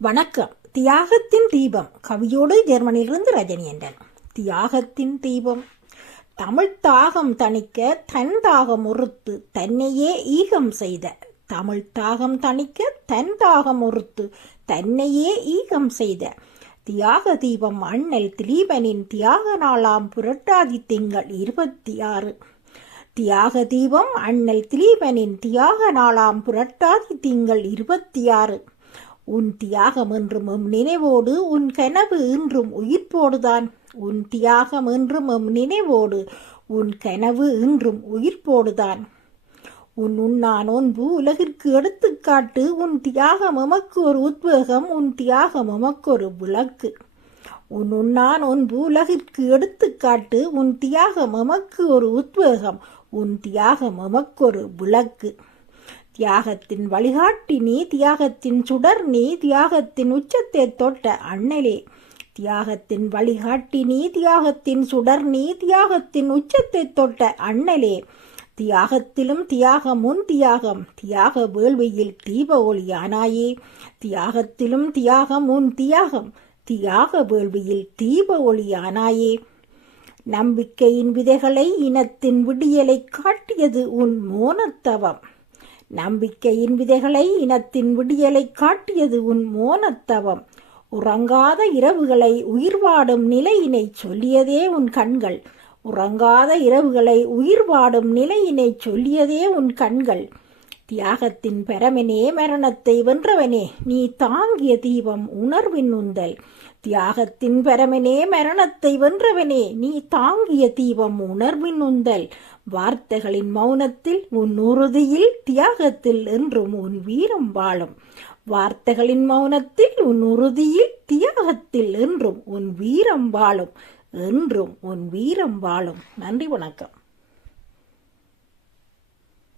வணக்கம். தியாகத்தின் தீபம். கவியோடு ஜெர்மனியிலிருந்து ரஜினி என்றன் தியாகத்தின் தீபம். தமிழ் தாகம் தணிக்க தன் தாகம் உறுத்து தன்னையே ஈகம் செய்த. தமிழ் தாகம் தணிக்க தன் தாகம் உறுத்து தன்னையே ஈகம் செய்த. தியாக தீபம் அண்ணல் திலீபனின் தியாக நாளாம் புரட்டாதி திங்கள் இருபத்தி ஆறு. தியாக தீபம் அண்ணல் திலீபனின் தியாக நாளாம் புரட்டாதி திங்கள் இருபத்தி ஆறு. உன் தியாகம் என்றும் எம் நினைவோடு உன் கனவு இன்றும் உயிர்ப்போடுதான். உன் தியாகம் என்றும் எம் நினைவோடு உன் கனவு இன்றும் உயிர்ப்போடுதான். உன் உண்ணா நோன்பு உலகிற்கு எடுத்துக்காட்டு உன் தியாகம் எமக்கு ஒரு உத்வேகம் உன் தியாகம் எமக்கு ஒரு விளக்கு. உன் உண்ணா நோன்பு உலகிற்கு எடுத்துக்காட்டு உன் தியாகம் எமக்கு ஒரு உத்வேகம் உன் தியாகம் எமக்கு ஒரு விளக்கு. தியாகத்தின் வழிகாட்டி நீ தியாகத்தின் சுடர் நீ தியாகத்தின் உச்சத்தை தொட்ட அண்ணலே. தியாகத்தின் வழிகாட்டி நீ தியாகத்தின் சுடர் நீ தியாகத்தின் உச்சத்தை தொட்ட அண்ணலே. தியாகத்திலும் தியாகம் உன் தியாகம் தியாக வேள்வியில் தீப ஒளியானாயே. தியாகத்திலும் தியாகம் உன் தியாகம் தியாக வேள்வியில் தீப ஒளியானாயே. நம்பிக்கையின் விதைகளை இனத்தின் விடியலை காட்டியது உன் மோனத்தவம். நம்பிக்கையின் விதைகளை இனத்தின் விடியலை காட்டியது உன் மோனத்தவம். உறங்காத இரவுகளை உயிர்வாடும் நிலையினை சொல்லியதே உன் கண்கள். உறங்காத இரவுகளை உயிர்வாடும் நிலையினை சொல்லியதே உன் கண்கள். தியாகத்தின் பெறமெனே மரணத்தை வென்றவனே நீ தாங்கிய தீபம் உணர்வின் உந்தல். தியாகத்தின் பரமனே மரணத்தை வென்றவனே நீ தாங்கிய தீபம் உணர்வின் உந்தல். வார்த்தைகளின் மௌனத்தில் உன் உறுதியில் தியாகத்தில் என்றும் உன் வீரம் வாழும். வார்த்தைகளின் மௌனத்தில் உன் உறுதியில் தியாகத்தில் என்றும் உன் வீரம் வாழும். என்றும் உன் வீரம் வாழும். நன்றி வணக்கம்.